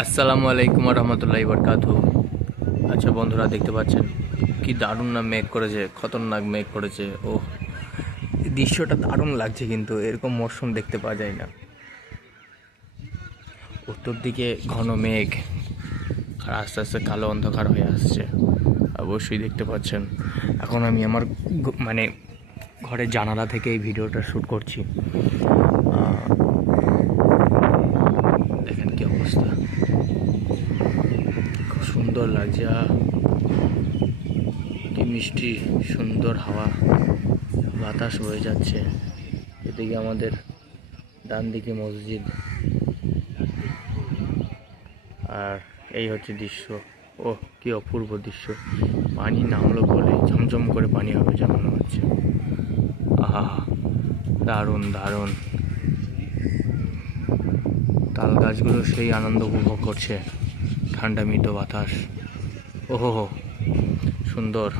আসসালামু আলাইকুম রহমতুল্লাহি বরকাতহু। আচ্ছা বন্ধুরা, দেখতে পাচ্ছেন কি দারুণ না মেঘ করেছে, খতরনাক মেঘ করেছে। ও দৃশ্যটা দারুণ লাগছে, কিন্তু এরকম মরশুম দেখতে পাওয়া যায় না। উত্তর দিকে ঘন মেঘ আর আস্তে আস্তে কালো অন্ধকার হয়ে আসছে, অবশ্যই দেখতে পাচ্ছেন। এখন আমি আমার মানে ঘরের জানালা থেকে এই ভিডিওটা শ্যুট করছি। দেখেন কি অবস্থা, খুব সুন্দর লাগছে। কি মিষ্টি সুন্দর হাওয়া, বাতাস বয়ে যাচ্ছে। এদিকে আমাদের ডান দিকে মসজিদ, আর এই হচ্ছে দৃশ্য। ও কি অপূর্ব দৃশ্য! পানি নামলো বলে ঝমঝম করে পানি হবে যা মনে হচ্ছে। আহা, দারুণ দারুণ। তাল গাছগুলো সেই আনন্দ উপভোগ করছে, ঠান্ডা মৃদু বাতাস। ওহো, সুন্দর।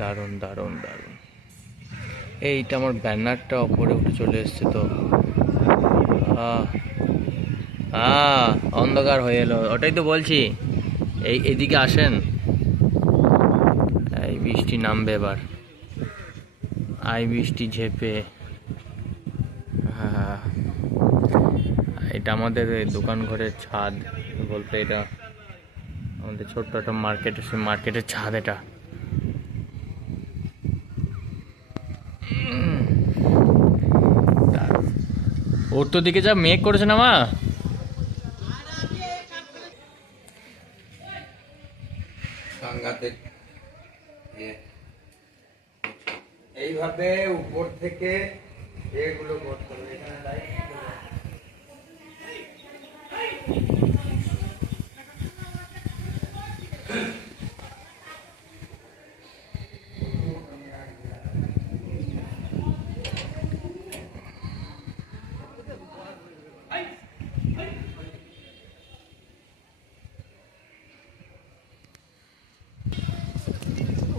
দারুণ দারুণ দারুণ। এইটা আমার ব্যানারটা ওপরে উঠে চলে এসছে তো। অন্ধকার হয়ে এলো, ওটাই তো বলছি। এদিকে আসেন, এই বৃষ্টি নামবে এবার। বৃষ্টি ঝেপে। এটা আমাদের দোকান ঘরের ছাদ বলতে, এটা আমাদের ছোট্ট একটা মার্কেট, সেই মার্কেটের ছাদ এটা। উত্তর দিকে যা মেঘ করেছে না মা, এইভাবে উপর থেকে এগুলো করতে হবে। এখানে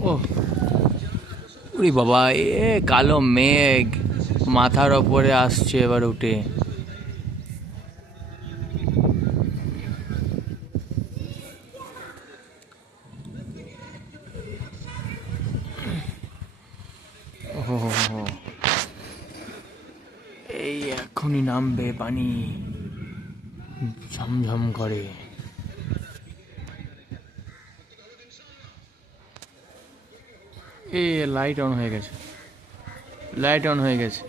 ও উরি বাবা, কালো মেঘ মাথার ওপরে আসছে এবার উঠে। এই এখনই নামবে পানি, ঝমঝম করে। লাইট অন হয়ে গেছে, লাইট অন হয়ে গেছে।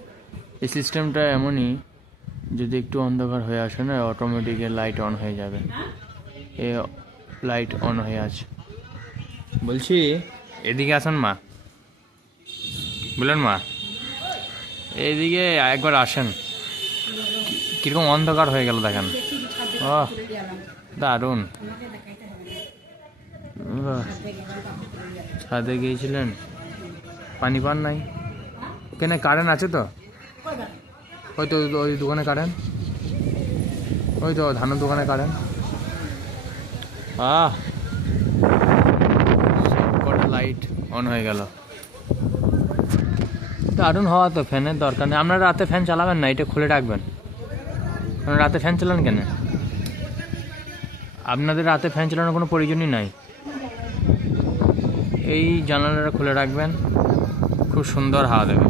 এই সিস্টেমটা এমনই, যদি একটু অন্ধকার হয়ে আসে না, অটোমেটিক লাইট অন হয়ে যাবে। লাইট অন হয়ে আছে। বলছি এদিকে আসেন মা, বললেন মা, এইদিকে একবার আসেন। কিরকম অন্ধকার হয়ে গেল দেখেন। দারুণ। ছাদে গিয়েছিলেন, পানি পান নাই কেন? কারেন্ট আছে তো? ওই তো ওই দোকানে কারেন্ট, ওই তো ধানের দোকানে কারেন্ট। কটা লাইট অন হয়ে গেল। দারুণ হওয়া তো, ফ্যানের দরকার নেই। আপনারা রাতে ফ্যান চালাবেন না, এটা খুলে রাখবেন। আপনারা রাতে ফ্যান চালান কেন? আপনাদের রাতে ফ্যান চালানোর কোনো প্রয়োজনই নাই। এই জানালাটা খুলে রাখবেন, খুব সুন্দর হাওয়া দেবে।